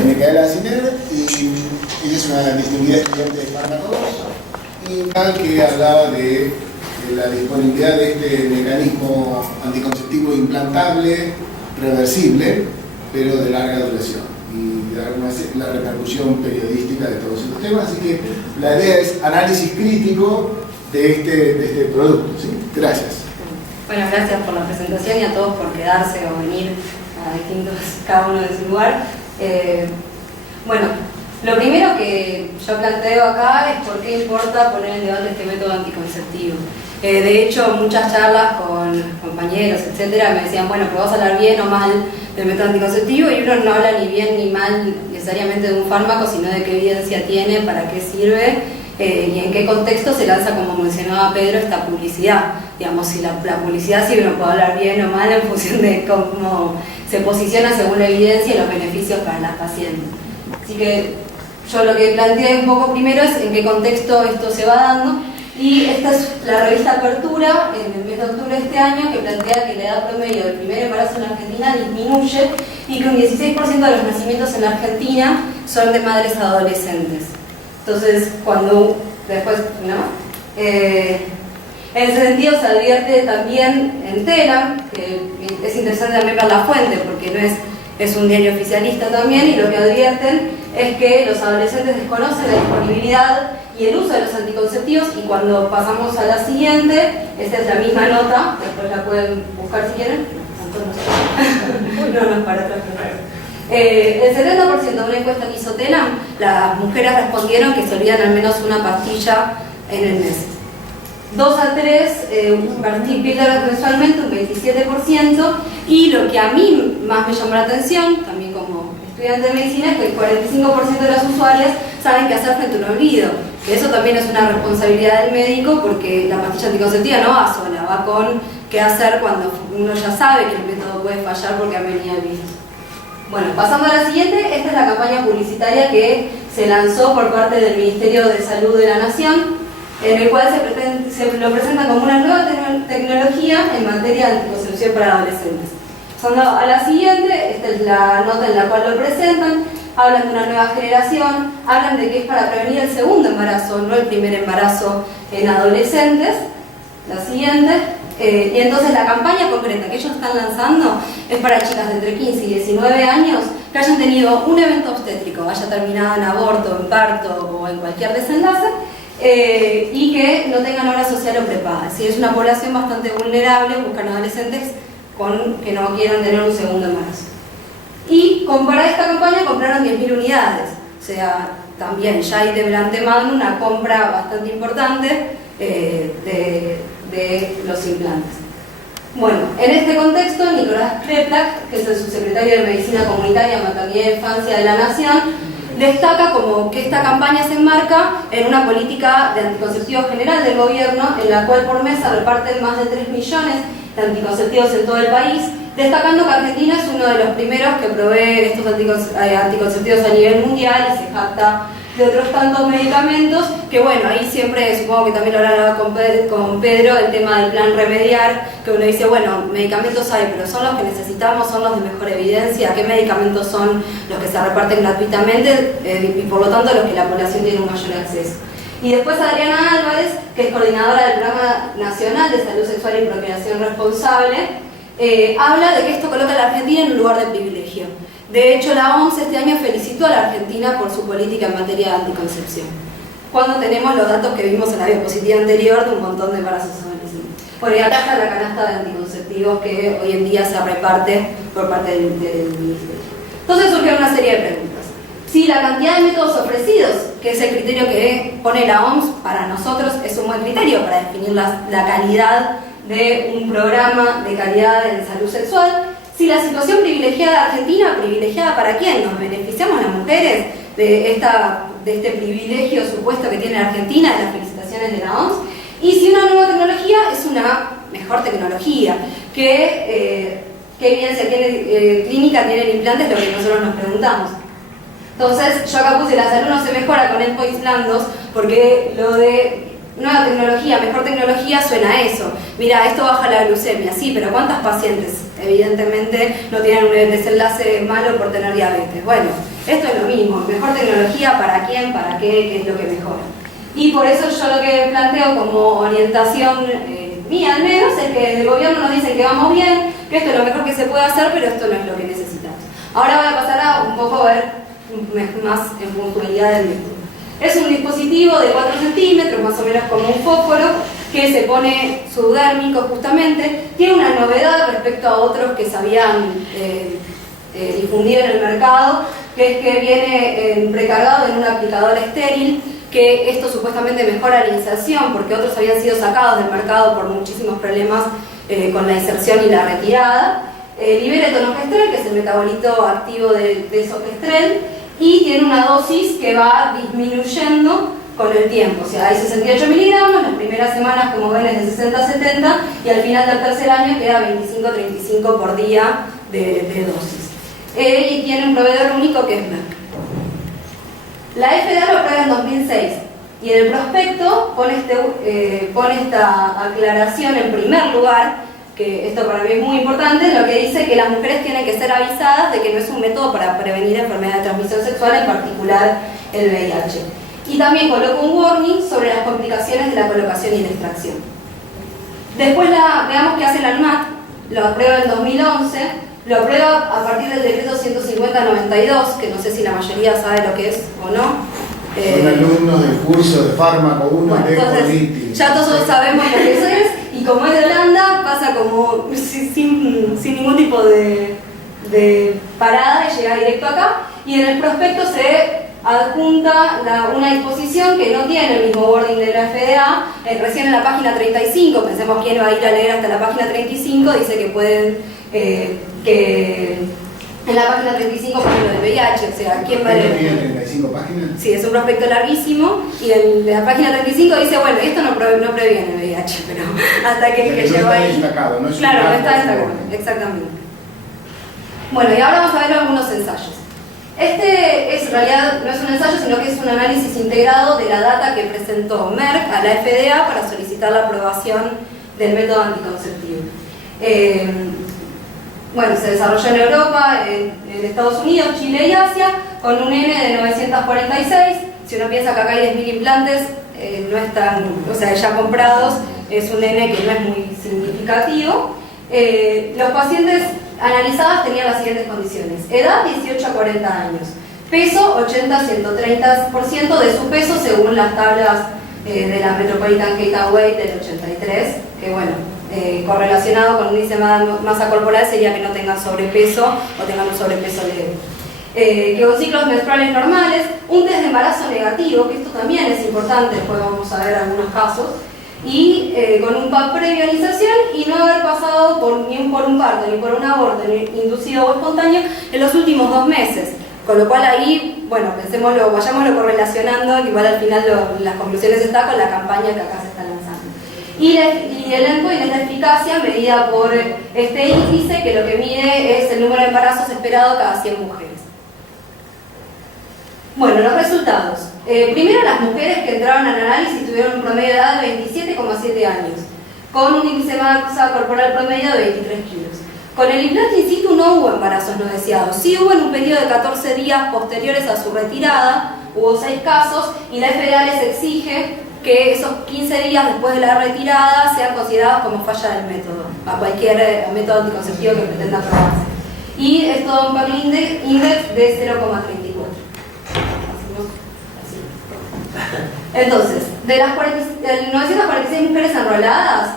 Micaela Siner, y ella es una distinguida estudiante de fármacos y tal que hablaba de la disponibilidad de este mecanismo anticonceptivo implantable, reversible, pero de larga duración, y la repercusión periodística de todos estos temas. Así que la idea es análisis crítico de este producto, ¿sí? Gracias. Bueno, gracias por la presentación y a todos por quedarse o venir a distintos, cada uno de su lugar. Bueno, lo primero que yo planteo acá es por qué importa poner en debate este método anticonceptivo. De hecho, muchas charlas con compañeros, etcétera, me decían, bueno, pero vas a hablar bien o mal del método anticonceptivo, y uno no habla ni bien ni mal necesariamente de un fármaco, sino de qué evidencia tiene, para qué sirve, y en qué contexto se lanza, como mencionaba Pedro, esta publicidad. Digamos, si la publicidad sirve, uno puede hablar bien o mal en función de cómo se posiciona según la evidencia y los beneficios para las pacientes. Así que yo lo que planteé un poco primero es en qué contexto esto se va dando, y esta es la revista Apertura, en el mes de octubre de este año, que plantea que la edad promedio del primer embarazo en la Argentina disminuye y que un 16% de los nacimientos en la Argentina son de madres adolescentes. Entonces, cuando después, ¿no? En ese sentido se advierte también en Telam, que es interesante también ver la fuente, porque no es un diario oficialista también, y lo que advierten es que los adolescentes desconocen la disponibilidad y el uso de los anticonceptivos, y cuando pasamos a la siguiente, esta es la misma nota, después la pueden buscar si quieren. No, para atrás. El 70% de una encuesta que hizo Telam, las mujeres respondieron que se olvidan al menos una pastilla en el mes. 2 a 3 píldoras mensualmente, un 27%, y lo que a mí más me llamó la atención, también como estudiante de medicina, es que el 45% de las usuarias saben qué hacer frente a un olvido, que eso también es una responsabilidad del médico, porque la pastilla anticonceptiva no va sola, va con qué hacer cuando uno ya sabe que el método puede fallar porque han venido visto. Bueno, pasando a la siguiente, esta es la campaña publicitaria que se lanzó por parte del Ministerio de Salud de la Nación, en el cual se lo presenta como una nueva tecnología en materia de anticoncepción para adolescentes. Pasando a la siguiente, esta es la nota en la cual lo presentan, hablan de una nueva generación, hablan de que es para prevenir el segundo embarazo, no el primer embarazo en adolescentes. La siguiente, y entonces la campaña concreta que ellos están lanzando es para chicas de entre 15 y 19 años que hayan tenido un evento obstétrico, haya terminado en aborto, en parto o en cualquier desenlace, y que no tengan obra social o prepaga. Si es una población bastante vulnerable, buscan adolescentes que no quieran tener un segundo embarazo. Y para esta campaña compraron 10.000 unidades, o sea, también ya hay de antemano una compra bastante importante de los implantes. Bueno, en este contexto, Nicolás Kreplak, que es el subsecretario de Medicina Comunitaria, Maternidad y Infancia de la Nación, destaca como que esta campaña se enmarca en una política de anticonceptivos general del gobierno, en la cual por mes se reparten más de 3 millones de anticonceptivos en todo el país, destacando que Argentina es uno de los primeros que provee estos anticonceptivos a nivel mundial y se jacta de otros tantos medicamentos, que bueno, ahí siempre, supongo que también lo habrán hablado con Pedro, el tema del plan Remediar, que uno dice, bueno, medicamentos hay, pero ¿son los que necesitamos? ¿Son los de mejor evidencia? ¿Qué medicamentos son los que se reparten gratuitamente? Y por lo tanto los que la población tiene un mayor acceso. Y después Adriana Álvarez, que es coordinadora del Programa Nacional de Salud Sexual y Procreación Responsable, habla de que esto coloca a la Argentina en un lugar de privilegio. De hecho, la OMS este año felicitó a la Argentina por su política en materia de anticoncepción, cuando tenemos los datos que vimos en la diapositiva anterior de un montón de embarazos adolescentes. Bueno, y acá está la canasta de anticonceptivos que hoy en día se reparte por parte del Ministerio. Entonces surgen una serie de preguntas. Si la cantidad de métodos ofrecidos, que es el criterio que pone la OMS, para nosotros es un buen criterio para definir la calidad de un programa de calidad en salud sexual, si la situación privilegiada de Argentina, ¿privilegiada para quién? ¿Nos beneficiamos las mujeres de este privilegio supuesto que tiene Argentina, de las felicitaciones de la OMS? Y si una nueva tecnología es una mejor tecnología, ¿qué evidencia clínica tienen implantes? Lo que nosotros nos preguntamos. Entonces, yo acá puse la salud no se mejora con endpoints blandos, porque lo de nueva tecnología, mejor tecnología suena a eso. Mira, esto baja la glucemia, sí, pero ¿cuántas pacientes evidentemente no tienen un desenlace malo por tener diabetes. Bueno, esto es lo mismo, mejor tecnología para quién, para qué es lo que mejora. Y por eso yo lo que planteo como orientación mía al menos es que el gobierno nos dice que vamos bien, que esto es lo mejor que se puede hacer, pero esto no es lo que necesitamos. Ahora voy a pasar a un poco a ver más en puntualidad del método. Es un dispositivo de 4 centímetros, más o menos como un fósforo, que se pone subdérmico justamente. Tiene una novedad respecto a otros que se habían difundido en el mercado, que es que viene precargado en un aplicador estéril, que esto supuestamente mejora la inserción, porque otros habían sido sacados del mercado por muchísimos problemas con la inserción y la retirada. Libera etonogestrel, que es el metabolito activo de sogestrel, y tiene una dosis que va disminuyendo con el tiempo. O sea, hay 68 miligramos, las primeras semanas, como ven, es de 60 a 70, y al final del tercer año queda 25-35 por día de dosis. Y tiene un proveedor único que es Merck. La FDA lo aprueba en 2006, y en el prospecto pone esta aclaración en primer lugar, que esto para mí es muy importante, lo que dice que las mujeres tienen que ser avisadas de que no es un método para prevenir enfermedades de transmisión sexual, en particular el VIH. Y también coloca un warning sobre las complicaciones de la colocación y la extracción. Después veamos qué hace la ANMAT, lo aprueba en 2011, lo aprueba a partir del decreto 150/92, que no sé si la mayoría sabe lo que es o no. Son alumnos del curso de fármaco 1 de Politis. Ya todos sabemos lo que eso es, y como es de Holanda, pasa como sin ningún tipo de parada y llega directo acá. Y en el prospecto se adjunta una disposición que no tiene el mismo wording de la FDA. Recién en la página 35, pensemos quién va a ir a leer hasta la página 35, dice que pueden, en la página 35 pone lo de VIH, o sea, ¿quién va a leer? ¿Tiene 35 páginas? Sí, es un prospecto larguísimo, y en la página 35 dice, bueno, esto no previene el VIH, pero hasta que el que llegó ahí... Destacado, no es claro, no está destacado, exactamente. Bueno, y ahora vamos a ver algunos ensayos. Este en realidad no es un ensayo, sino que es un análisis integrado de la data que presentó Merck a la FDA para solicitar la aprobación del método anticonceptivo. Bueno, se desarrolló en Europa, en Estados Unidos, Chile y Asia, con un N de 946. Si uno piensa que acá hay 10.000 implantes, no están, o sea, ya comprados, es un N que no es muy significativo. Los pacientes analizados tenían las siguientes condiciones: edad 18 a 40 años, peso 80-130% de su peso según las tablas de la Metropolitan Height Weight del 83, que bueno, correlacionado con un índice de masa corporal sería que no tengan sobrepeso o tengan un sobrepeso leve. Que con ciclos menstruales normales, un test de embarazo negativo, que esto también es importante, después vamos a ver algunos casos, y con un PAP previo a iniciación y no haber pasado ni por un parto, ni por un aborto, ni inducido o espontáneo en los últimos 2 meses. Con lo cual ahí, bueno, pensémoslo, vayámoslo correlacionando, que igual al final las conclusiones están con la campaña que acá se está lanzando. Y el endpoint es la eficacia medida por este índice, que lo que mide es el número de embarazos esperado cada 100 mujeres. Bueno, los resultados. Primero, las mujeres que entraron al análisis tuvieron un promedio de edad de 27,7 años, con un índice de masa corporal promedio de 23 kilos. Con el implante in situ no hubo embarazos no deseados. Sí hubo en un periodo de 14 días posteriores a su retirada, hubo 6 casos, y la FDA les exige que esos 15 días después de la retirada sean considerados como falla del método, a cualquier método anticonceptivo que pretenda probarse. Y esto da un Pagli Index de 0,34. Entonces, de las 946 mujeres enroladas,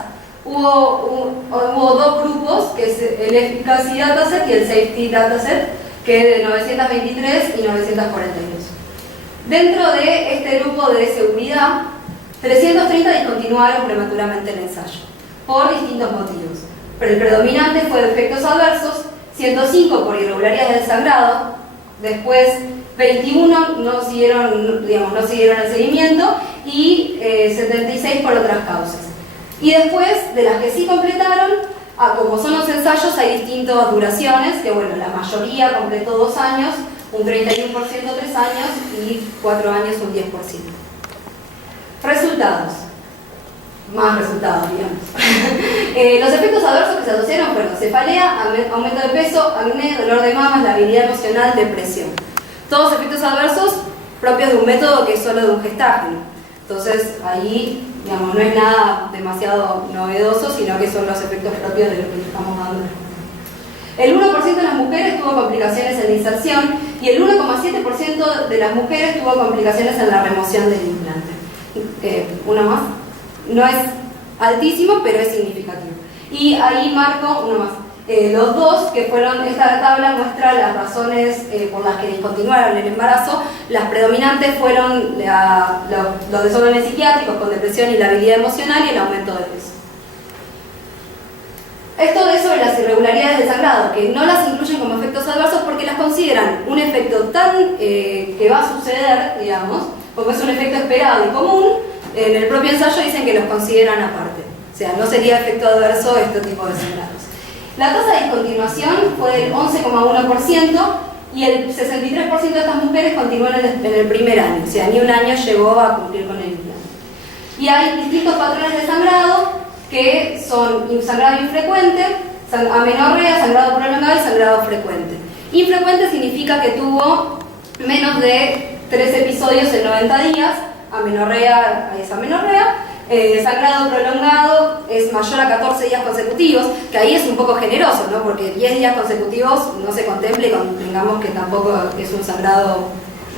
hubo 2 grupos, que es el Efficacy Dataset y el Safety Dataset, que es de 923 y 942. Dentro de este grupo de seguridad, 330 discontinuaron prematuramente el ensayo, por distintos motivos. Pero el predominante fue de efectos adversos, 105 por irregularidades del sangrado, después 21 no siguieron el seguimiento, y 76 por otras causas. Y después, de las que sí completaron, como son los ensayos, hay distintas duraciones, que bueno, la mayoría completó 2 años, un 31% 3 años y 4 años un 10%. Resultados. más resultados, digamos. Los efectos adversos que se asociaron fueron cefalea, aumento de peso, acné, dolor de mamas, labilidad emocional, depresión. Todos efectos adversos propios de un método que es solo de un gestágeno. Entonces ahí, digamos, no es nada demasiado novedoso, sino que son los efectos propios de lo que estamos dando. El 1% de las mujeres tuvo complicaciones en la inserción y el 1,7% de las mujeres tuvo complicaciones en la remoción del implante. Uno más. No es altísimo, pero es significativo. Y ahí marco uno más. Los dos, que fueron, esta tabla muestra las razones por las que discontinuaron el embarazo. Las predominantes fueron los desórdenes psiquiátricos con depresión y la habilidad emocional y el aumento de peso. Esto es sobre las irregularidades del sangrado, que no las incluyen como efectos adversos porque las consideran un efecto tan que va a suceder, digamos, porque es un efecto esperado y común. En el propio ensayo dicen que los consideran aparte. O sea, no sería efecto adverso este tipo de sangrados. La tasa de discontinuación fue del 11,1% y el 63% de estas mujeres continuó en el primer año. O sea, ni un año llegó a cumplir con el implante. Y hay distintos patrones de sangrado que son sangrado infrecuente, amenorrea, sangrado prolongado y sangrado frecuente. Infrecuente significa que tuvo menos de 3 episodios en 90 días, amenorrea es amenorrea, sangrado prolongado es mayor a 14 días consecutivos, que ahí es un poco generoso, ¿no? Porque 10 días consecutivos no se contemple, digamos que tampoco es un sangrado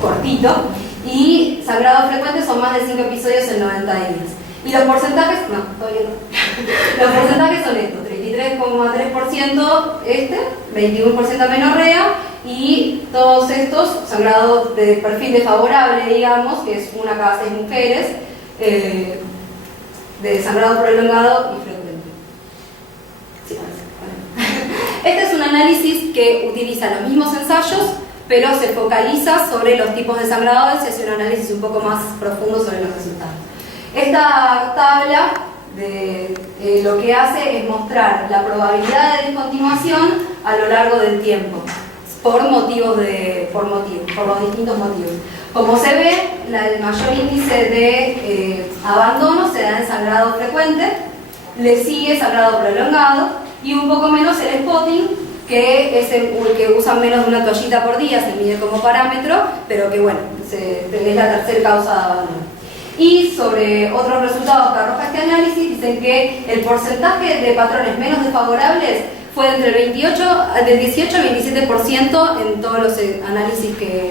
cortito, y sangrado frecuente son más de 5 episodios en 90 días. Y los porcentajes, no, todavía no. Los porcentajes son estos: 33,3% 21% amenorrea, y todos estos sangrados de perfil desfavorable, digamos, que es una cada 6 mujeres, de sangrado prolongado y frecuente. Sí, vale. Este es un análisis que utiliza los mismos ensayos, pero se focaliza sobre los tipos de sangrados y hace un análisis un poco más profundo sobre los resultados. Esta tabla lo que hace es mostrar la probabilidad de discontinuación a lo largo del tiempo, por los distintos motivos. Como se ve, el mayor índice de abandono se da en sangrado frecuente, le sigue sangrado prolongado y un poco menos el spotting, que es el que usan menos de una toallita por día, se mide como parámetro, pero que bueno, es la tercera causa de abandono. Y sobre otros resultados que arroja este análisis, dicen que el porcentaje de patrones menos desfavorables fue entre del 18 al 27% en todos los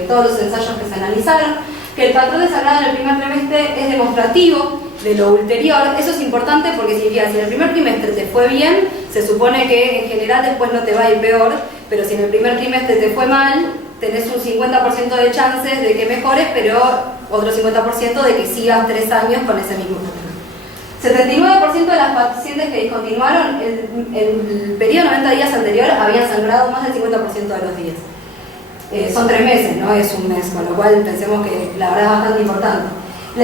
todos los ensayos que se analizaron, que el patrón de sangrado en el primer trimestre es demostrativo de lo ulterior. Eso es importante porque significa que si en el primer trimestre te fue bien, se supone que en general después no te va a ir peor, pero si en el primer trimestre te fue mal, tenés un 50% de chances de que mejores, pero otro 50% de que sigas 3 años con ese mismo patrón. 79% de las pacientes que discontinuaron el periodo de 90 días anterior habían sangrado más del 50% de los días. Son 3 meses, no es un mes, con lo cual pensemos que la verdad es bastante importante. Y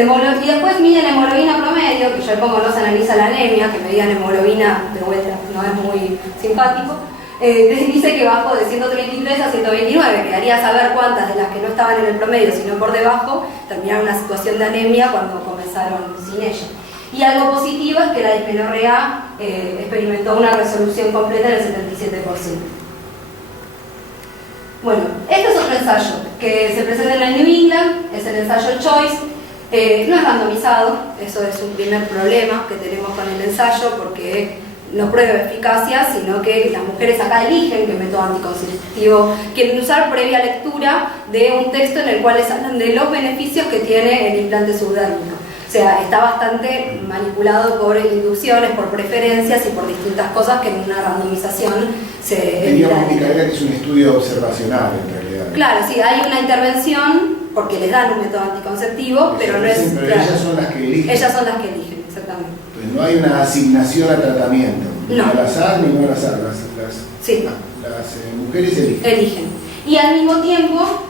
después miden la hemoglobina promedio, que yo pongo no se analiza la anemia, que medían hemoglobina de vuelta, no es muy simpático. Dice que bajó de 133 a 129, quedaría saber cuántas de las que no estaban en el promedio, sino por debajo, terminaron una situación de anemia cuando comenzaron sin ella. Y algo positivo es que la dismenorrea experimentó una resolución completa del 77%. Bueno, este es otro ensayo que se presenta en el New England, es el ensayo Choice. No es randomizado, eso es un primer problema que tenemos con el ensayo porque no prueba eficacia, sino que las mujeres acá eligen qué método anticonceptivo quieren usar previa lectura de un texto en el cual les hablan de los beneficios que tiene el implante subdérmico. O sea, está bastante manipulado por inducciones, por preferencias y por distintas cosas que en una randomización se teníamos que indicar que es un estudio observacional en realidad. Claro, sí, hay una intervención porque les dan un método anticonceptivo, pero no es... Pero claro, ellas son las que eligen. Ellas son las que eligen, exactamente. Entonces no hay una asignación a tratamiento. No. Ni al azar ni no al azar. Sí. Las mujeres eligen. Y al mismo tiempo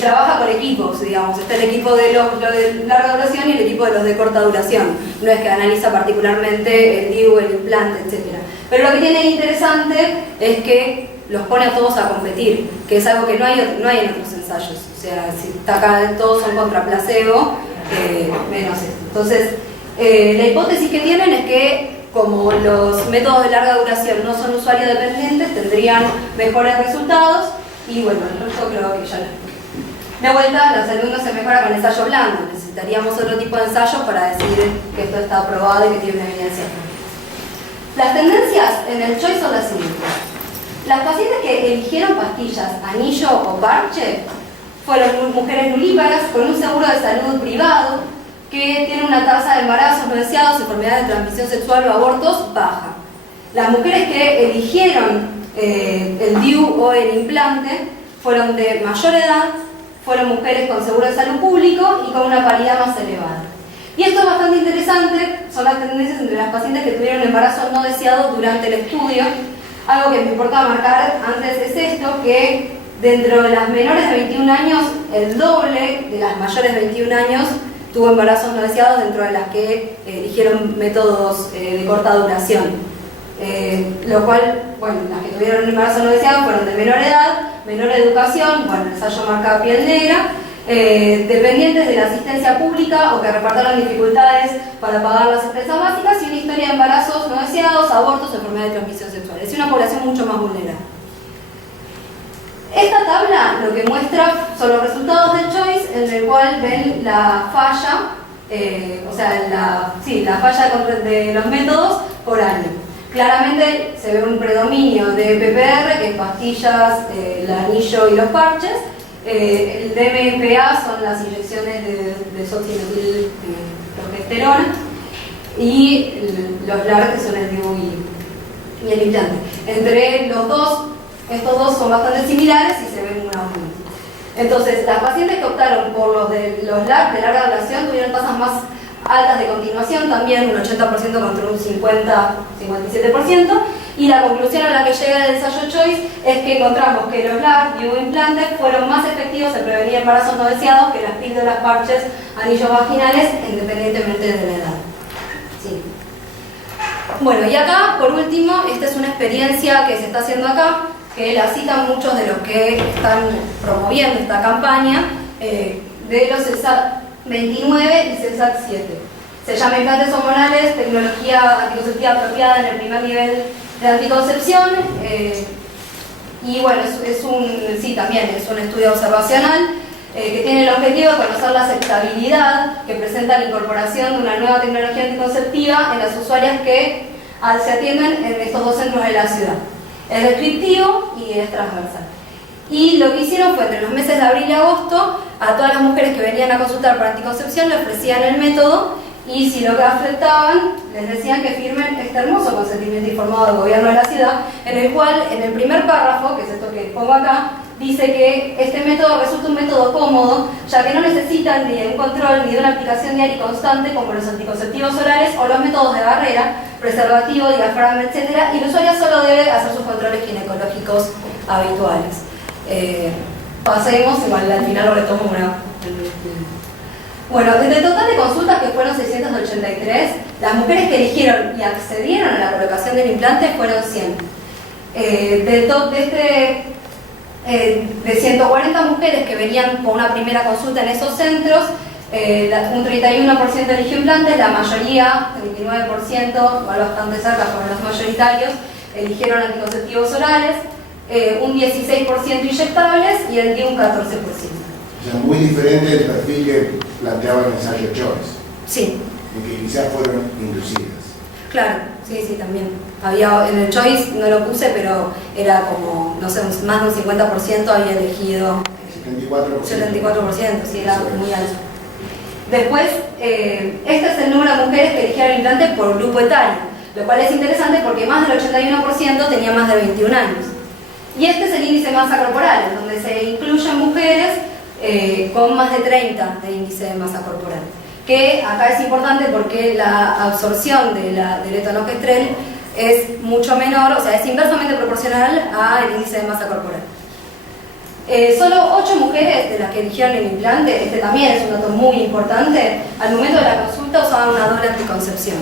trabaja por equipos, digamos. Está el equipo de los de larga duración y el equipo de los de corta duración. No es que analiza particularmente el DIU, el implante, etc. Pero lo que tiene interesante es que los pone a todos a competir, que es algo que no hay en otros ensayos. O sea, si está acá todos son contra placebo, menos esto. Entonces, La hipótesis que tienen es que, como los métodos de larga duración no son usuario dependientes, tendrían mejores resultados, y bueno, el resto creo que ya lo... De vuelta, la salud no se mejora con ensayo blando, necesitaríamos otro tipo de ensayo para decir que esto está aprobado y que tiene una evidencia. Las tendencias en el choice son las siguientes. Las pacientes que eligieron pastillas, anillo o parche fueron mujeres nulíparas con un seguro de salud privado que tiene una tasa de embarazos no deseados, enfermedades de transmisión sexual o abortos baja. Las mujeres que eligieron el DIU o el implante fueron de mayor edad, fueron mujeres con seguro de salud público y con una paridad más elevada. Y esto es bastante interesante, son las tendencias entre las pacientes que tuvieron embarazo no deseado durante el estudio. Algo que me importa marcar antes es esto, que dentro de las menores de 21 años, el doble de las mayores de 21 años tuvo embarazos no deseados, dentro de las que eligieron métodos de corta duración. Lo cual, bueno, las que tuvieron embarazo no deseado fueron de menor edad, menor educación, bueno, el ensayo marca piel negra, dependientes de la asistencia pública o que repartieron dificultades para pagar las expensas básicas, y una historia de embarazos no deseados, abortos, enfermedades de transmisión sexual. Es una población mucho más vulnerable. Esta tabla lo que muestra son los resultados del choice, en el cual ven la falla, la falla de los métodos por año. Claramente se ve un predominio de PPR, que es pastillas, el anillo y los parches. El DMPA son las inyecciones de progesterona, y los LAR, que son el DIU y el implante. Entre los dos, estos dos son bastante similares y se ven un aumento. Entonces, las pacientes que optaron por los LAR de larga duración tuvieron tasas más altas de continuación, también un 80% contra un 50-57%, y la conclusión a la que llega el ensayo choice es que encontramos que los LAR y implantes fueron más efectivos en prevenir embarazos no deseados que las píldoras, parches, anillos vaginales, independientemente de la edad. Sí. Bueno, y acá, por último, esta es una experiencia que se está haciendo acá, que la citan muchos de los que están promoviendo esta campaña, de los CELSAT 29 y CELSAT 7. Se llama implantes hormonales, tecnología anticonceptiva apropiada en el primer nivel de anticoncepción, y bueno, también es un estudio observacional que tiene el objetivo de conocer la aceptabilidad que presenta la incorporación de una nueva tecnología anticonceptiva en las usuarias que se atienden en estos dos centros de la ciudad. Es descriptivo y es transversal. Y lo que hicieron fue, entre los meses de abril y agosto, a todas las mujeres que venían a consultar para anticoncepción le ofrecían el método, y si lo que aceptaban, les decían que firmen este hermoso consentimiento informado del gobierno de la ciudad, en el cual, en el primer párrafo, que es esto que pongo acá, dice que este método resulta un método cómodo, ya que no necesitan ni de un control ni de una aplicación diaria y constante como los anticonceptivos orales o los métodos de barrera, preservativo, diafragma, etc. Y el usuario solo debe hacer sus controles ginecológicos habituales. Pasemos, igual al final lo retomo Bueno, del total de consultas, que fueron 683, las mujeres que eligieron y accedieron a la colocación del implante fueron 100. De 140 mujeres que venían con una primera consulta en esos centros, un 31% eligió implantes, la mayoría, 39%, igual bastante cerca, fueron los mayoritarios, eligieron anticonceptivos orales, un 16% inyectables y el DIU un 14%. O sea, muy diferente del perfil que planteaba el ensayo Choice. Sí. Y que quizás fueron inducidas. Claro, sí, también. Había, en el Choice no lo puse, pero era como, no sé, más de un 50% había elegido. 74%, sí, era muy alto. Después, este es el número de mujeres que eligieron implante por grupo etario, lo cual es interesante porque más del 81% tenía más de 21 años. Y este es el índice de masa corporal, en donde se incluyen mujeres con más de 30 de índice de masa corporal. Que acá es importante porque la absorción del etonogestrel es mucho menor, o sea, es inversamente proporcional al índice de masa corporal. Solo 8 mujeres de las que eligieron el implante, este también es un dato muy importante, al momento de la consulta usaban una doble anticoncepción.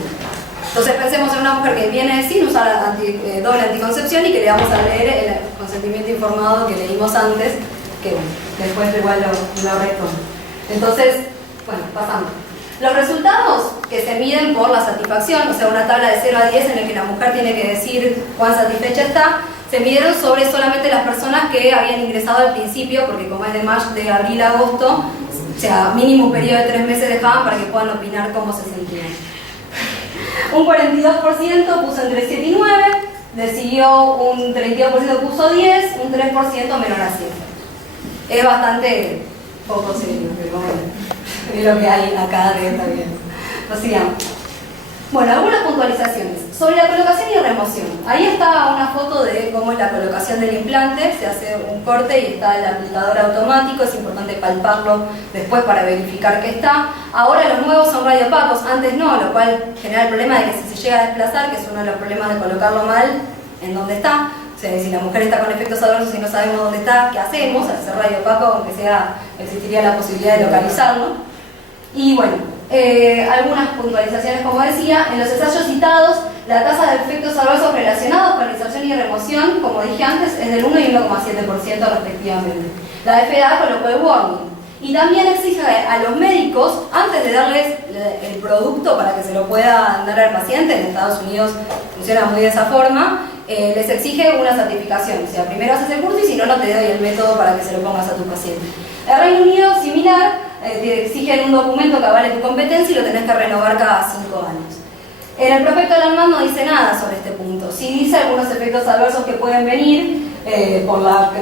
Entonces pensemos en una mujer que viene sin usar doble anticoncepción y que le vamos a leer el consentimiento informado que leímos antes, que bueno, después igual lo retomo. Entonces, bueno, pasando. Los resultados que se miden por la satisfacción, o sea, una tabla de 0 a 10 en la que la mujer tiene que decir cuán satisfecha está, se midieron sobre solamente las personas que habían ingresado al principio, porque como es de abril a agosto, o sea, mínimo un periodo de 3 meses dejaban para que puedan opinar cómo se sentían. Un 42% puso entre 7 y 9, le siguió un 32% puso 10, un 3% menor a 7. Es bastante poco serio, pero bueno, es lo que hay acá de esta bien. Sigamos. Bueno, algunas puntualizaciones. Sobre la colocación y remoción. Ahí está una foto de cómo es la colocación del implante. Se hace un corte y está el aplicador automático. Es importante palparlo después para verificar que está. Ahora los nuevos son radiopacos, antes no, lo cual genera el problema de que si se llega a desplazar, que es uno de los problemas de colocarlo mal, en dónde está. O sea, si la mujer está con efectos adversos y no sabemos dónde está, ¿qué hacemos? Al ser radiopaco, aunque sea, existiría la posibilidad de localizarlo. Y bueno, algunas puntualizaciones, como decía, en los ensayos citados, la tasa de efectos adversos relacionados con la inserción y remoción, como dije antes, es del 1 y 1,7% respectivamente. La FDA colocó el warning. Y también exige a los médicos, antes de darles el producto para que se lo puedan dar al paciente, en Estados Unidos funciona muy de esa forma, les exige una certificación. O sea, primero haces el curso y si no, no te doy el método para que se lo pongas a tu paciente. El Reino Unido, similar, te exigen un documento que avale tu competencia y lo tenés que renovar cada 5 años. En el prospecto de la ANMAT no dice nada sobre este punto. Sí dice algunos efectos adversos que pueden venir, que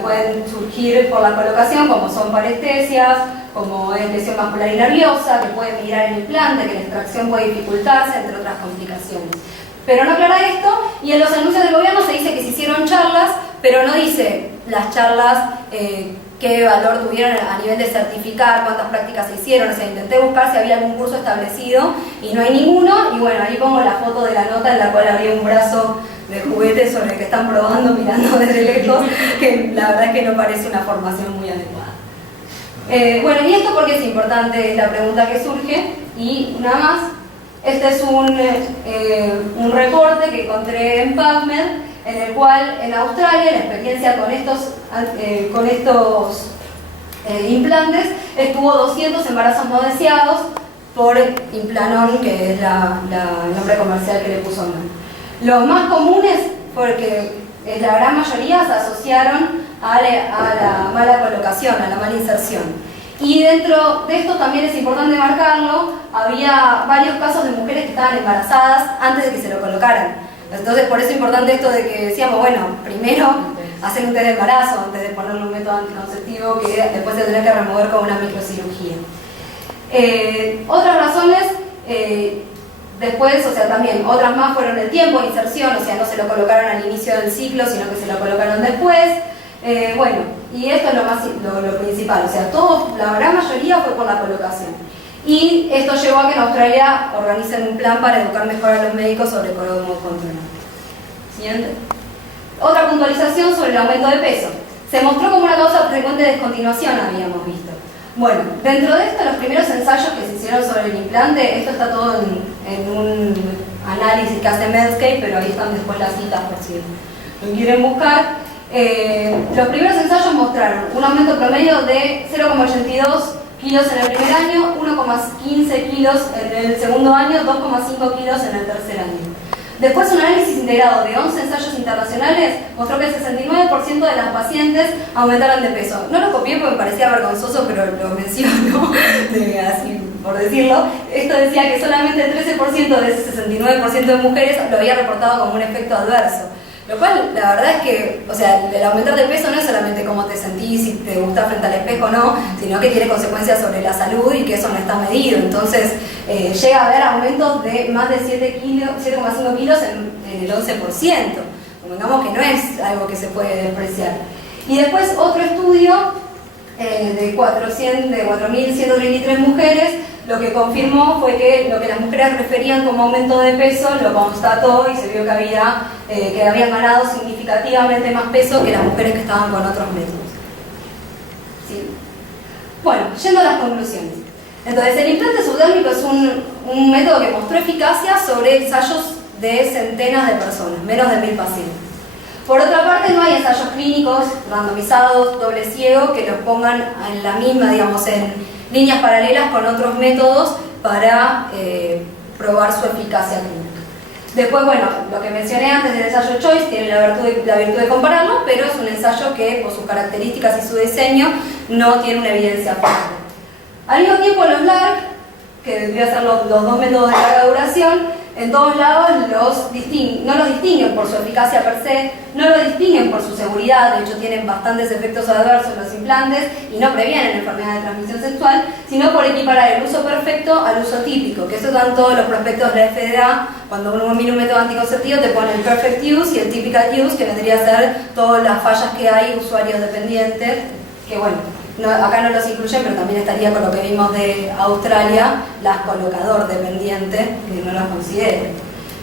pueden surgir por la colocación, como son parestesias, como es lesión vascular y nerviosa, que puede migrar el implante, que la extracción puede dificultarse, entre otras complicaciones. Pero no aclara esto, y en los anuncios del gobierno se dice que se hicieron charlas, pero no dice las charlas qué valor tuvieron a nivel de certificar, cuántas prácticas se hicieron. O sea, intenté buscar si había algún curso establecido y no hay ninguno. Y bueno, ahí pongo la foto de la nota en la cual había un brazo de juguete sobre el que están probando mirando desde lejos, que la verdad es que no parece una formación muy adecuada. Bueno, y esto porque es importante, es la pregunta que surge. Y nada más, este es un reporte que encontré en PubMed, en el cual en Australia la experiencia con estos implantes estuvo 200 embarazos no deseados por Implanon, que es el nombre comercial que le puso nombre. Los más comunes, porque la gran mayoría se asociaron a la mala colocación, a la mala inserción. Y dentro de esto también es importante marcarlo, había varios casos de mujeres que estaban embarazadas antes de que se lo colocaran. Entonces, por eso es importante esto de que decíamos, bueno, primero hacer un test de embarazo antes de ponerle un método anticonceptivo que después se tendrá que remover con una microcirugía. Otras razones, después, o sea, también otras más fueron el tiempo de inserción, o sea, no se lo colocaron al inicio del ciclo, sino que se lo colocaron después. Bueno, y esto es lo principal, o sea, la gran mayoría fue por la colocación. Y esto llevó a que en Australia organicen un plan para educar mejor a los médicos sobre cómo controlar. Siguiente. Otra puntualización sobre el aumento de peso. Se mostró como una causa frecuente de descontinuación, habíamos visto. Bueno, dentro de esto, los primeros ensayos que se hicieron sobre el implante, esto está todo en un análisis que hace Medscape, pero ahí están después las citas por si lo quieren buscar. Los primeros ensayos mostraron un aumento promedio de 0,82 kilos en el primer año, 1,15 kilos en el segundo año, 2,5 kilos en el tercer año. Después, un análisis integrado de 11 ensayos internacionales mostró que el 69% de las pacientes aumentaron de peso. No lo copié porque me parecía vergonzoso, pero lo menciono, así por decirlo. Esto decía que solamente el 13% de ese 69% de mujeres lo había reportado como un efecto adverso. Lo cual, la verdad es que, o sea, el aumentar de peso no es solamente cómo te sentís, si te gusta frente al espejo o no, sino que tiene consecuencias sobre la salud y que eso no está medido. Entonces, llega a haber aumentos de más de 7,5 kilos en el 11%. Digamos que no es algo que se puede despreciar. Y después, otro estudio de 4.133 mujeres, lo que confirmó fue que lo que las mujeres referían como aumento de peso lo constató y se vio que habían ganado significativamente más peso que las mujeres que estaban con otros métodos. ¿Sí? Bueno, yendo a las conclusiones. Entonces, el implante subdérmico es un método que mostró eficacia sobre ensayos de centenas de personas, menos de 1000 pacientes. Por otra parte, no hay ensayos clínicos randomizados, doble ciego, que los pongan en la misma, digamos, en líneas paralelas con otros métodos para probar su eficacia clínica. Después, bueno, lo que mencioné antes del ensayo Choice tiene la virtud de compararlo, pero es un ensayo que por sus características y su diseño no tiene una evidencia fuerte. Al mismo tiempo los LARC, que deberían ser los dos métodos de larga duración, en todos lados no los distinguen por su eficacia per se, no lo distinguen por su seguridad, de hecho tienen bastantes efectos adversos los implantes y no previenen enfermedades de transmisión sexual, sino por equiparar el uso perfecto al uso típico, que eso dan todos los prospectos de la FDA. Cuando uno mira un método anticonceptivo te pone el perfect use y el typical use, que vendría a ser todas las fallas que hay, usuarios dependientes, que bueno, acá no los incluyen, pero también estaría con lo que vimos de Australia, las colocador dependientes, que no las consideren.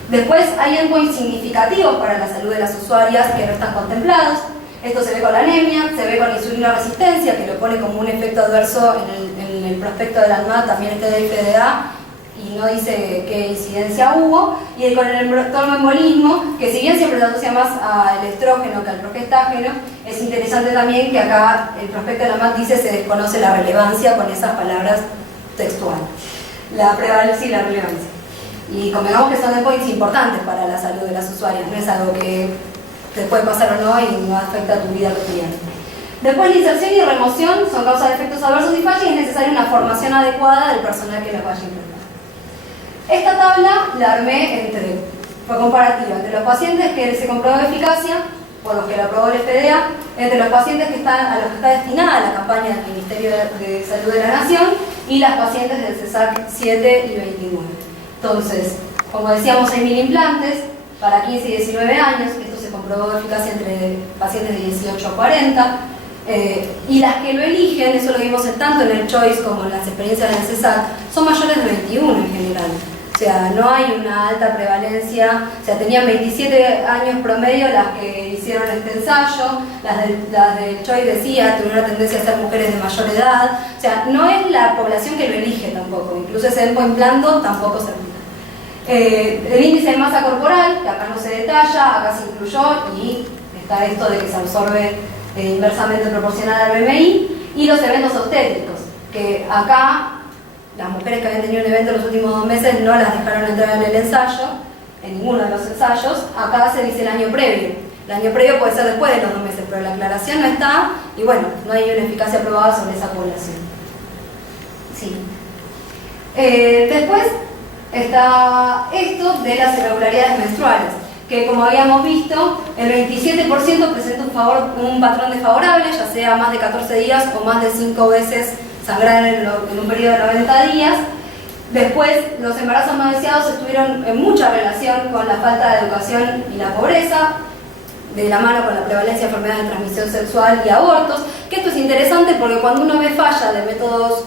Después hay endpoints significativos para la salud de las usuarias que no están contemplados. Esto se ve con la anemia, se ve con insulina resistencia, que lo pone como un efecto adverso en el prospecto de la ANMAT, también este de FDA, y no dice qué incidencia hubo, y con el tromboembolismo, que si bien siempre se asocia más al estrógeno que al progestágeno, es interesante también que acá el prospecto de la ANMAT dice se desconoce la relevancia con esas palabras textuales. La prevalencia y la relevancia. Y convengamos que son endpoints importantes para la salud de las usuarias, no es algo que te puede pasar o no y no afecta a tu vida cotidiana. Después, la inserción y remoción son causas de efectos adversos y fallas y es necesaria una formación adecuada del personal que las vaya a implementar. Esta tabla la armé fue comparativa entre los pacientes que se comprobó eficacia, por los que la aprobó el FDA, entre los pacientes a los que está destinada la campaña del Ministerio de Salud de la Nación y las pacientes del CESAC 7 y 29. Entonces, como decíamos, 6.000 implantes para 15 y 19 años, esto se comprobó eficacia entre pacientes de 18 a 40, y las que lo eligen, eso lo vimos tanto en el Choice como en las experiencias del CESAC, son mayores de 21 en general. O sea, no hay una alta prevalencia, o sea, tenían 27 años promedio las que hicieron este ensayo, las del Choice decía, tuvieron una tendencia a ser mujeres de mayor edad, o sea, no es la población que lo elige tampoco, incluso ese endpoint blando tampoco se aplica. El índice de masa corporal, que acá no se detalla, acá se incluyó, y está esto de que se absorbe inversamente proporcional al BMI, y los eventos obstétricos, que acá las mujeres que habían tenido un evento en los últimos 2 meses no las dejaron entrar en el ensayo, en ninguno de los ensayos. Acá se dice el año previo. El año previo puede ser después de los 2 meses, pero la aclaración no está y bueno, no hay una eficacia probada sobre esa población. Sí. Después está esto de las irregularidades menstruales, que como habíamos visto, el 27% presenta un patrón desfavorable, ya sea más de 14 días o más de 5 veces sangrar en un periodo de 90 días. Después, los embarazos no deseados estuvieron en mucha relación con la falta de educación y la pobreza, de la mano con la prevalencia de enfermedades de transmisión sexual y abortos, que esto es interesante porque cuando uno ve falla de métodos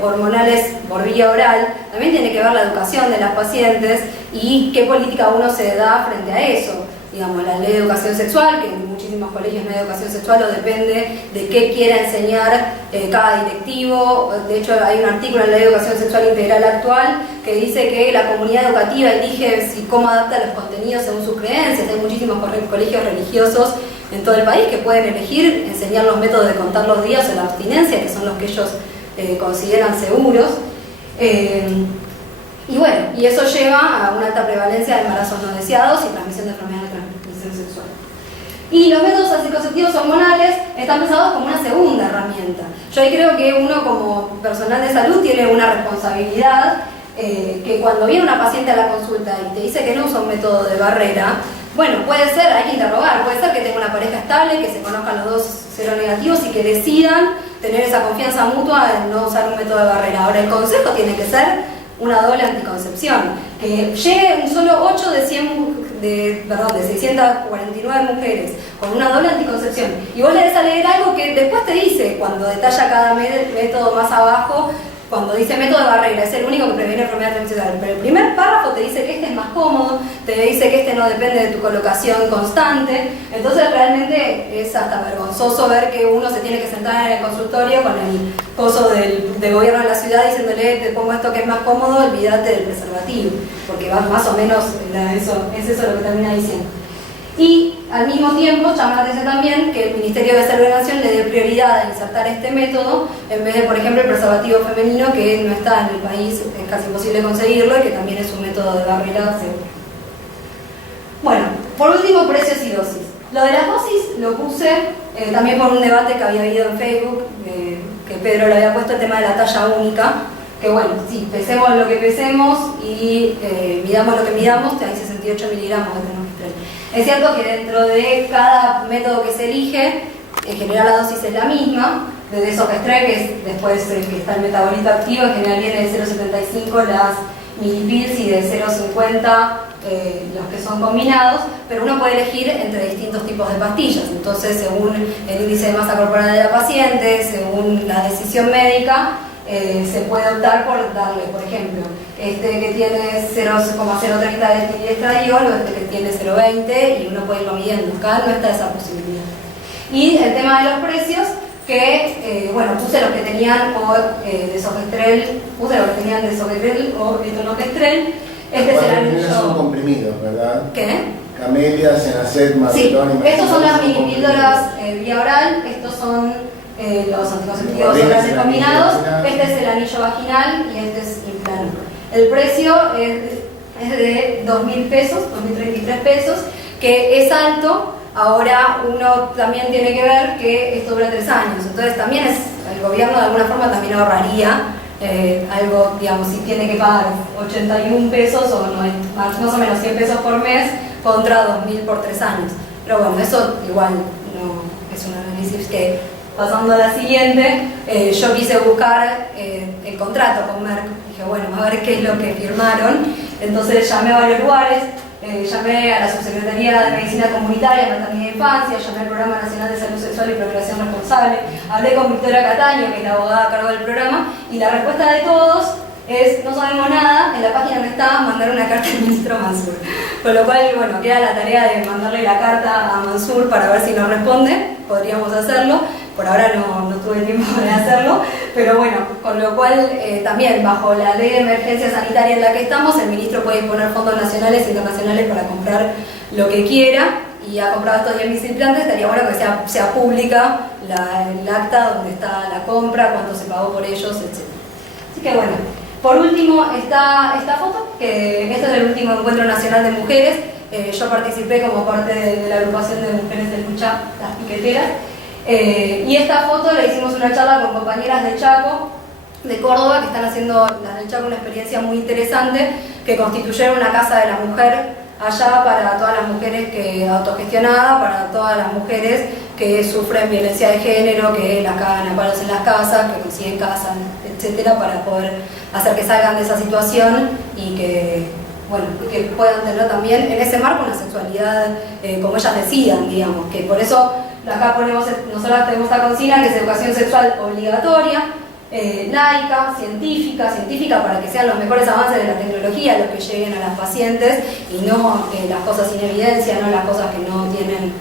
hormonales por vía oral, también tiene que ver la educación de las pacientes y qué política uno se da frente a eso. Digamos, la ley de educación sexual, que en muchísimos colegios no hay educación sexual, o depende de qué quiera enseñar cada directivo. De hecho, hay un artículo en la ley de educación sexual integral actual que dice que la comunidad educativa elige cómo adapta los contenidos según sus creencias. Hay muchísimos colegios religiosos en todo el país que pueden elegir enseñar los métodos de contar los días o la abstinencia, que son los que ellos consideran seguros. Y bueno, y eso lleva a una alta prevalencia de embarazos no deseados y transmisión de enfermedades de transmisión sexual. Y los métodos anticonceptivos hormonales están pensados como una segunda herramienta. Yo ahí creo que uno como personal de salud tiene una responsabilidad, que cuando viene una paciente a la consulta y te dice que no usa un método de barrera, bueno, puede ser, hay que interrogar, puede ser que tenga una pareja estable, que se conozcan los dos seronegativos y que decidan tener esa confianza mutua en no usar un método de barrera. Ahora el consejo tiene que ser una doble anticoncepción, que llegue un solo 8 de 649 mujeres con una doble anticoncepción y vos le des a leer algo que después te dice, cuando detalla cada método más abajo, cuando dice método de barrera, es el único que previene enfermedad transmisible, pero el primer párrafo te dice que este es más cómodo, te dice que este no depende de tu colocación constante. Entonces realmente es hasta vergonzoso ver que uno se tiene que sentar en el consultorio con el coso del gobierno de la ciudad diciéndole, te pongo esto que es más cómodo, olvídate del preservativo, porque va más o menos, es eso lo que termina diciendo. Y al mismo tiempo llama la atención también que el Ministerio de Salud de la Nación le dé prioridad a insertar este método en vez de, por ejemplo, el preservativo femenino, que no está en el país, es casi imposible conseguirlo y que también es un método de barrera seguro. Bueno, por último, precios y dosis. Lo de las dosis lo puse también por un debate que había habido en Facebook, que Pedro le había puesto, el tema de la talla única, que bueno, sí, pesemos lo que pesemos y midamos lo que midamos, hay 68 miligramos de tenomestrel. Es cierto que dentro de cada método que se elige, en general la dosis es la misma, de desogestrel, que es después que está el metabolito activo, en general viene de 0,75 las milipils y de 0,50 los que son combinados, pero uno puede elegir entre distintos tipos de pastillas. Entonces, según el índice de masa corporal de la paciente, según la decisión médica, se puede optar por darle, por ejemplo, este que tiene 0,030 de etiliestradiol o este que tiene 0,20, y uno puede irlo midiendo. Acá no está esa posibilidad. Y el tema de los precios, que, bueno, puse los que tenían desogestrel, o etonogestrel. Este es el anillo. Son comprimidos, ¿verdad? ¿Qué? Camelia, Cenacet, Marcelón, sí, estos son las minipíldoras vía oral, estos son los anticonceptivos orales combinados, este es el anillo vaginal y este es implante. El precio es de 2.000 pesos, 2.033 pesos, que es alto. Ahora uno también tiene que ver que esto dura 3 años, entonces también el gobierno de alguna forma también ahorraría algo, digamos, si tiene que pagar 81 pesos o más o menos 100 pesos por mes contra 2.000 por 3 años. Pero bueno, eso igual no es un análisis que, pasando a la siguiente, yo quise buscar el contrato con Merck. Dije, bueno, a ver qué es lo que firmaron. Entonces llamé a varios lugares. Llamé a la Subsecretaría de Medicina Comunitaria, Maternidad e Infancia, llamé al Programa Nacional de Salud Sexual y Procreación Responsable, hablé con Victoria Cataño, que es la abogada a cargo del programa, y la respuesta de todos es: no sabemos nada, en la página no está, mandar una carta al ministro Mansur. Con lo cual, bueno, queda la tarea de mandarle la carta a Mansur para ver si nos responde. Podríamos hacerlo, por ahora no tuve tiempo de hacerlo, pero bueno, con lo cual también bajo la ley de emergencia sanitaria en la que estamos, el ministro puede disponer fondos nacionales e internacionales para comprar lo que quiera, y ha comprado estos 10.000 implantes. Estaría bueno que sea pública el acta donde está la compra, cuánto se pagó por ellos, etc. Así que bueno, por último esta foto, que este es el último encuentro nacional de mujeres. Yo participé como parte de la agrupación de mujeres de lucha, las piqueteras, y esta foto la hicimos una charla con compañeras de Chaco, de Córdoba, que están haciendo, las del Chaco, una experiencia muy interesante, que constituyeron una casa de la mujer allá para todas las mujeres autogestionadas, para todas las mujeres que sufren violencia de género, que las cagan a palos en las casas, que consiguen casas, etcétera, para poder hacer que salgan de esa situación y que, bueno, que puedan tener también en ese marco una sexualidad como ellas decidan, digamos, que por eso acá nosotros tenemos esta consigna, que es educación sexual obligatoria, laica, científica, para que sean los mejores avances de la tecnología los que lleguen a las pacientes y no las cosas sin evidencia, no las cosas que no tienen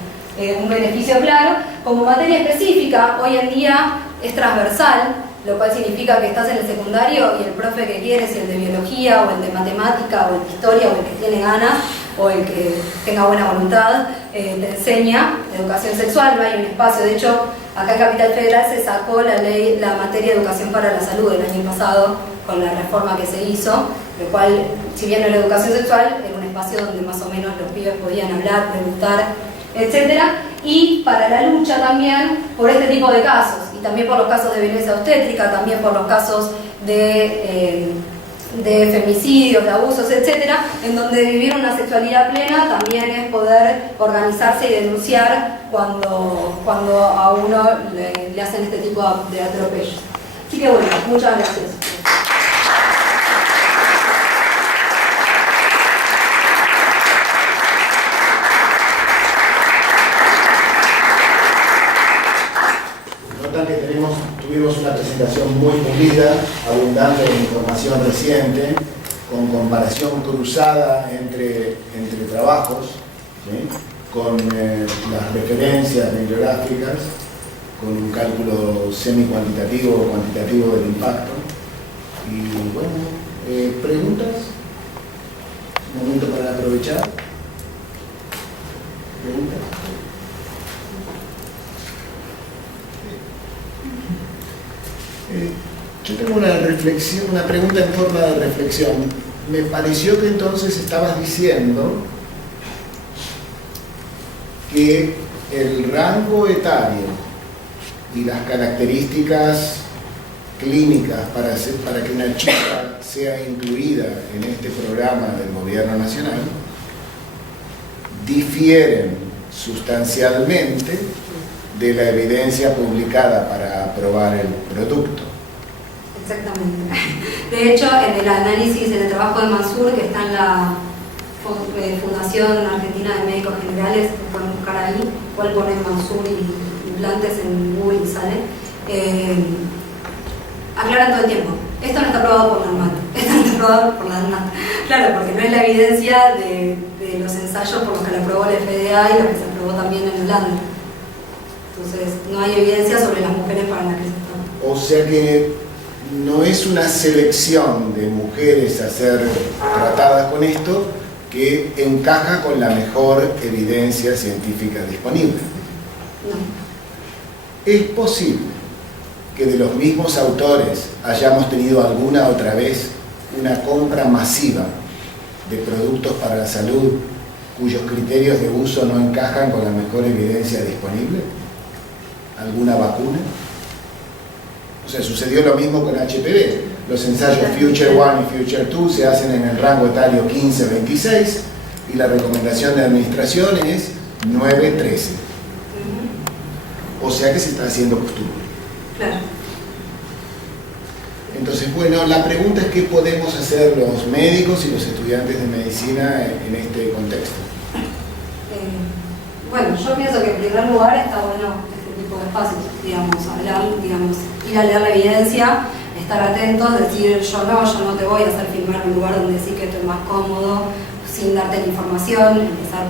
un beneficio claro. Como materia específica, hoy en día es transversal, lo cual significa que estás en el secundario y el profe que quieres, el de biología o el de matemática o el de historia o el que tiene ganas o el que tenga buena voluntad, te enseña educación sexual. No hay un espacio, de hecho acá en Capital Federal se sacó la materia de educación para la salud el año pasado con la reforma que se hizo, lo cual, si bien no era educación sexual, era un espacio donde más o menos los pibes podían hablar, preguntar, etc. Y para la lucha también por este tipo de casos, y también por los casos de violencia obstétrica, también por los casos de femicidios, de abusos, etc., en donde vivir una sexualidad plena también es poder organizarse y denunciar cuando a uno le hacen este tipo de atropellos. Así que bueno, muchas gracias. Notan que tuvimos una presentación muy pulida, abundante de información reciente, con comparación cruzada entre trabajos, ¿sí? Con las referencias bibliográficas, con un cálculo semi-cuantitativo o cuantitativo del impacto. Y bueno, ¿preguntas? Un momento para aprovechar. ¿Preguntas? reflexión, una pregunta en forma de reflexión. Me pareció que entonces estabas diciendo que el rango etario y las características clínicas para que una chica sea incluida en este programa del gobierno nacional difieren sustancialmente de la evidencia publicada para aprobar el producto. Exactamente. De hecho, en el análisis, en el trabajo de Mansur, que está en la Fundación Argentina de Médicos Generales, pueden buscar ahí, cuál ponen Mansur y implantes en Google y sale, aclaran todo el tiempo. Esto no está aprobado por la ANMAT, esto no está aprobado por la ANMAT. Claro, porque no es la evidencia de los ensayos por los que la aprobó la FDA y la que se aprobó también en Holanda. Entonces, no hay evidencia sobre las mujeres para las que se está. O sea que no es una selección de mujeres a ser tratadas con esto que encaja con la mejor evidencia científica disponible. No. Es posible que de los mismos autores hayamos tenido alguna otra vez una compra masiva de productos para la salud cuyos criterios de uso no encajan con la mejor evidencia disponible. ¿Alguna vacuna? O sea, sucedió lo mismo con HPV. Los ensayos Future 1 y Future 2 se hacen en el rango etario 15-26 y la recomendación de administración es 9-13. O sea que se está haciendo costumbre. Claro. Entonces, bueno, la pregunta es qué podemos hacer los médicos y los estudiantes de medicina en este contexto. Bueno, yo pienso que en primer lugar está bueno este tipo de espacios, digamos, hablar, digamos, ir a leer la evidencia, estar atentos, decir yo no te voy a hacer filmar un lugar donde sí que estoy más cómodo, sin darte la información, empezar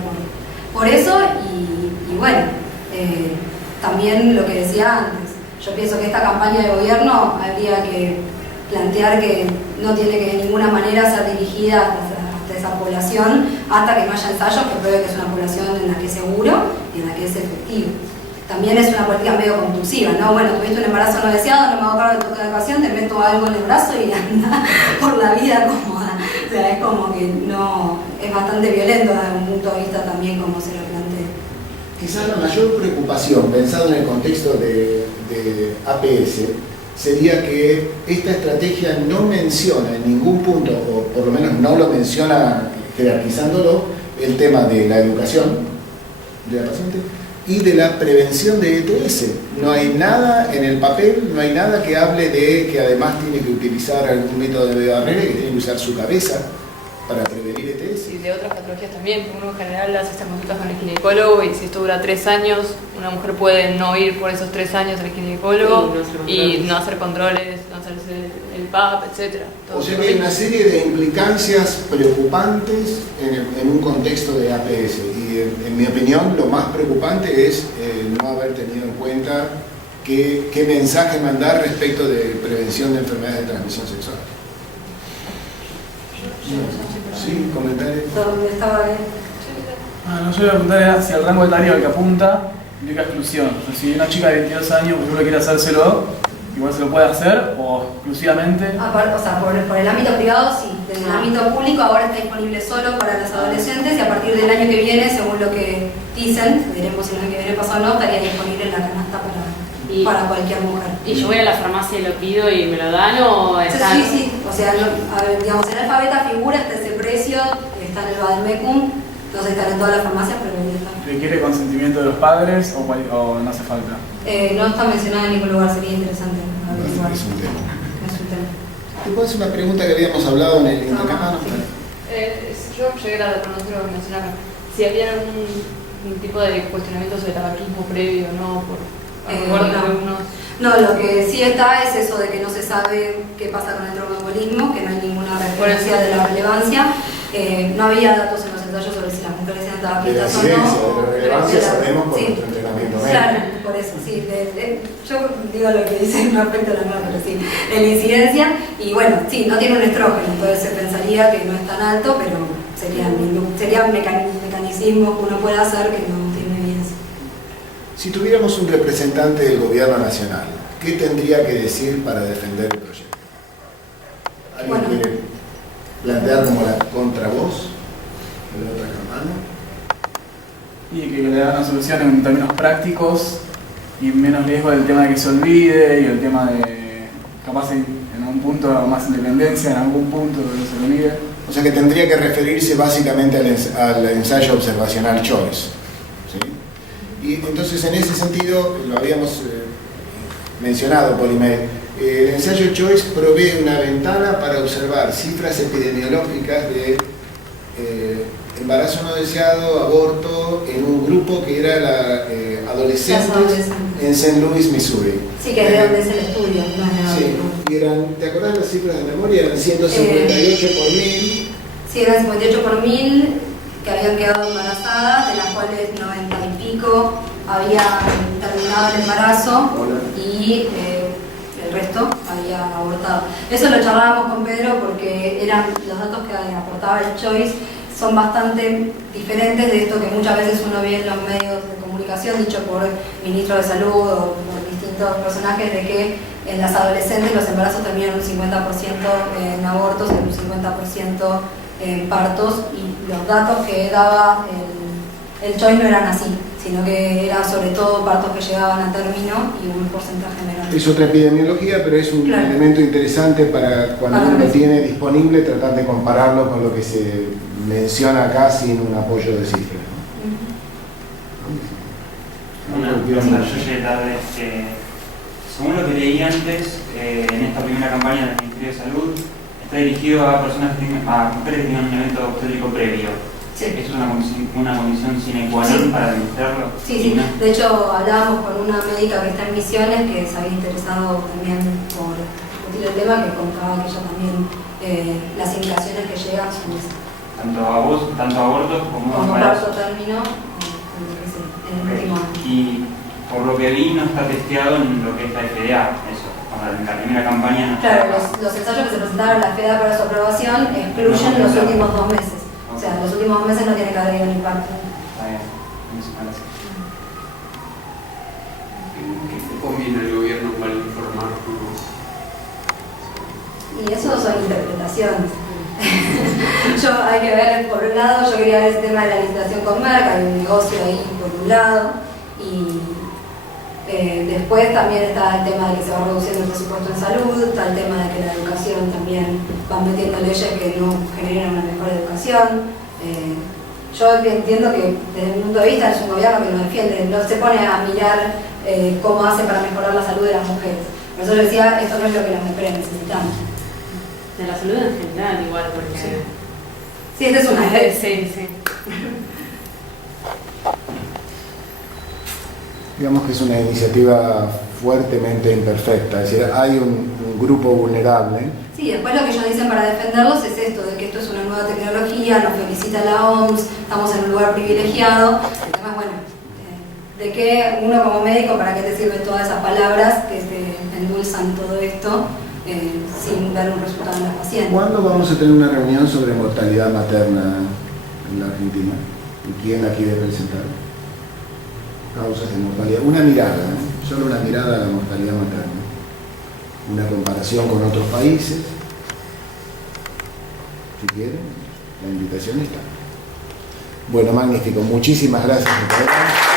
por eso y bueno, también lo que decía antes, yo pienso que esta campaña de gobierno habría que plantear que no tiene que de ninguna manera ser dirigida hasta esa población, hasta que no haya ensayos que pruebe que es una población en la que es seguro y en la que es efectivo. También es una política medio compulsiva, ¿no? Bueno, tuviste un embarazo no deseado, no me hago cargo de tu educación, te meto algo en el brazo y anda por la vida cómoda. O sea, es como que no, es bastante violento desde un punto de vista también como se lo plantea. Quizás la mayor preocupación, pensado en el contexto de APS, sería que esta estrategia no menciona en ningún punto, o por lo menos no lo menciona jerarquizándolo, el tema de la educación de la paciente y de la prevención de ETS. No hay nada en el papel, no hay nada que hable de que además tiene que utilizar algún método de barrera, que tiene que usar su cabeza para prevenir ETS. Y de otras patologías también, uno en general hace estas consultas con el ginecólogo y si esto dura 3 años, una mujer puede no ir por esos 3 años al ginecólogo y no hacer controles, no hacerse el PAP, etc. O sea que hay una serie de implicancias preocupantes en un contexto de APS y en mi opinión lo más preocupante es no haber tenido en cuenta qué mensaje mandar respecto de prevención de enfermedades de transmisión sexual. Sí, comentarios. ¿Dónde estaba bien? No, yo le preguntaría si el rango etario al que apunta implica exclusión. O sea, si una chica de 22 años, por ejemplo, quiere hacérselo, igual se lo puede hacer o exclusivamente. O sea, por el ámbito privado sí, desde el ámbito público ahora está disponible solo para las adolescentes y a partir del año que viene, según lo que dicen, veremos si el año que viene pasa o no, estaría disponible en la canasta para cualquier mujer. ¿Y yo voy a la farmacia y lo pido y me lo dan o están? Sí, o sea, digamos, en Alfabeta figura hasta ese precio, está en el Bademecum, no sé, están en todas las farmacias, pero está. ¿Requiere consentimiento de los padres o no hace falta? No está mencionada en ningún lugar, sería interesante averiguar. Es un tema. Es un tema. ¿Te puedo hacer una pregunta que habíamos hablado en el intercambio? Yo llegué a reconocer lo que mencionaron. Si había algún tipo de cuestionamiento sobre tabaquismo previo, ¿no? No, lo que sí está es eso de que no se sabe qué pasa con el tromboembolismo, que no hay ninguna referencia de la relevancia. No había datos en los ensayos sobre si las mujeres eran tabaquistas o no. De la relevancia sabemos por sí, nuestro entrenamiento médico. Claro, por eso, sí. Yo digo lo que dice no afecta a la norma, pero sí, de la incidencia. Y bueno, sí, no tiene un estrógeno, entonces se pensaría que no es tan alto, pero serían mecanismos que uno puede hacer que no tienen evidencia. Si tuviéramos un representante del gobierno nacional, ¿qué tendría que decir para defender el proyecto? ¿Alguien quiere plantear como la contravoz de la otra campana? Y que le dan una solución en términos prácticos y menos riesgo del tema de que se olvide y el tema de capaz en algún punto más independencia, en algún punto que se olvide. O sea que tendría que referirse básicamente al ensayo observacional Choice, ¿sí? Y entonces en ese sentido, lo habíamos mencionado, Polimey, el ensayo Choice provee una ventana para observar cifras epidemiológicas de embarazo no deseado, aborto, en un grupo que era adolescentes en St. Louis, Missouri. Sí, que es de donde es el estudio. Sí, y eran, ¿te acordás las cifras de memoria? Eran 158 por 1000. Sí, eran 58 por 1000 que habían quedado embarazadas, de las cuales 90 y pico habían terminado el embarazo y el resto había abortado. Eso lo charlábamos con Pedro porque eran los datos que aportaba el Choice son bastante diferentes de esto que muchas veces uno ve en los medios de comunicación dicho por ministros de salud o por distintos personajes de que en las adolescentes los embarazos terminan un 50% en abortos y un 50% en partos, y los datos que daba el Choice no eran así, sino que era sobre todo partos que llegaban a término y un porcentaje menor. Es otra epidemiología, pero es un elemento interesante para cuando uno lo tiene disponible tratar de compararlo con lo que se menciona acá sin un apoyo de cifras, ¿no? Una pregunta, yo llegué tarde. Según lo que leí antes, en esta primera campaña del Ministerio de Salud, está dirigido a personas que tengan, a mujeres que tengan un evento obstétrico previo. Sí. ¿Esto es una condición sine qua non para administrarlo? Sí, sí. De hecho, hablábamos con una médica que está en Misiones que se había interesado también por discutir el tema, que contaba que ella también las indicaciones que llegan son esas. Tanto abortos como parto término en el último año. Y por lo que vi no está testeado en lo que es la FDA, eso. En la primera campaña no. Claro, los ensayos que se presentaron en la FDA para su aprobación excluyen los últimos 2 meses. O sea, los últimos 2 meses no tiene que haber habido ni parto. Está bien, muchísimas gracias. ¿Qué te conviene al gobierno para informar? Y eso son interpretaciones. Hay que ver, por un lado, yo quería ver el tema de la licitación con Merck, hay un negocio ahí por un lado, y después también está el tema de que se va reduciendo el presupuesto en salud, está el tema de que la educación también van metiendo leyes que no generen una mejor educación. Yo entiendo que desde mi punto de vista es un gobierno que nos defiende, no se pone a mirar cómo hace para mejorar la salud de las mujeres. Por eso yo decía, esto no es lo que las mujeres necesitamos. De la salud en general igual, porque... Sí, esta es una vez. Sí, sí. Digamos que es una iniciativa fuertemente imperfecta, es decir, hay un grupo vulnerable. Sí, después lo que ellos dicen para defenderlos es esto, de que esto es una nueva tecnología, nos felicita la OMS, estamos en un lugar privilegiado. El tema es, bueno, de que uno como médico, ¿para qué te sirven todas esas palabras que te endulzan todo esto sin dar un resultado en los pacientes? ¿Cuándo vamos a tener una reunión sobre mortalidad materna en la Argentina? ¿Y quién la quiere presentar? Causas de mortalidad. Una mirada, solo una mirada a la mortalidad materna. Una comparación con otros países. Si quieren, la invitación está. Bueno, magnífico. Muchísimas gracias por estar acá.